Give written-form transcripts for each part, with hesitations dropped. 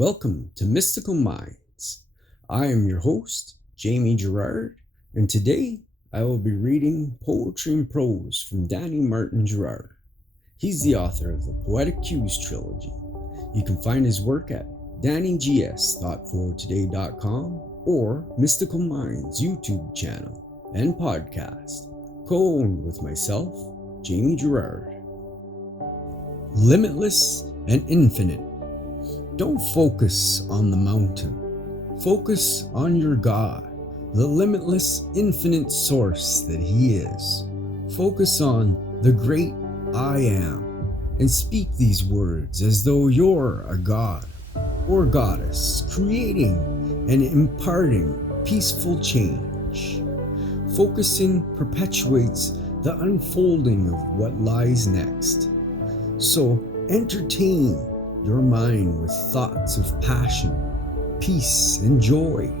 Welcome to Mystical Minds. I am your host, Jamie Girard, and today I will be reading Poetry and Prose from Danny Martin Girard. He's the author of the Poetic Cues trilogy. You can find his work at DannyGS.fortoday.com or Mystical Minds YouTube channel and podcast, co-owned with myself, Jamie Girard. Limitless and infinite. Don't focus on the mountain. Focus on your God, the limitless, infinite source that He is. Focus on the great I Am and speak these words as though you're a god or goddess, creating and imparting peaceful change. Focusing perpetuates the unfolding of what lies next. So entertain your mind with thoughts of passion, peace, and joy.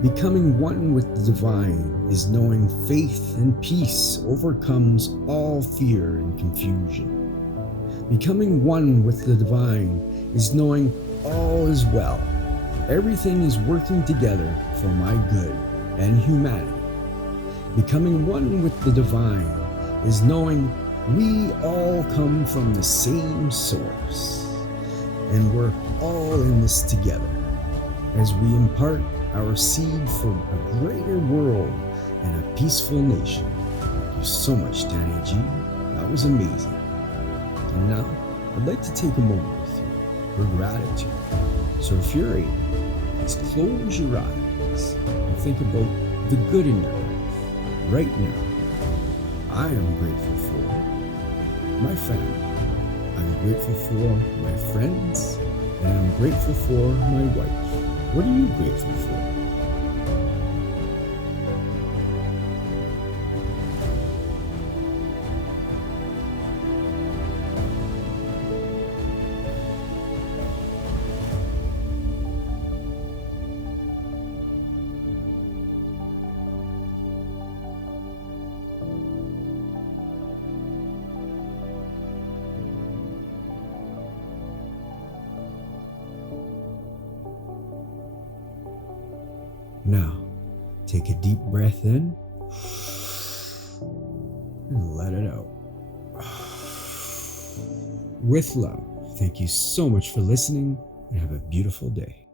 Becoming one with the divine is knowing faith and peace overcomes all fear and confusion. Becoming one with the divine is knowing all is well. Everything is working together for my good and humanity. Becoming one with the divine is knowing we all come from the same source. And we're all in this together as we impart our seed for a greater world and a peaceful nation. Thank you so much, Danny G. That was amazing. And now, I'd like to take a moment with you for gratitude. So if you're able, please close your eyes and think about the good in your life right now. I am grateful for my family. I'm grateful for my friends, and I'm grateful for my wife. What are you grateful for? Now, take a deep breath in and let it out. With love, thank you so much for listening and have a beautiful day.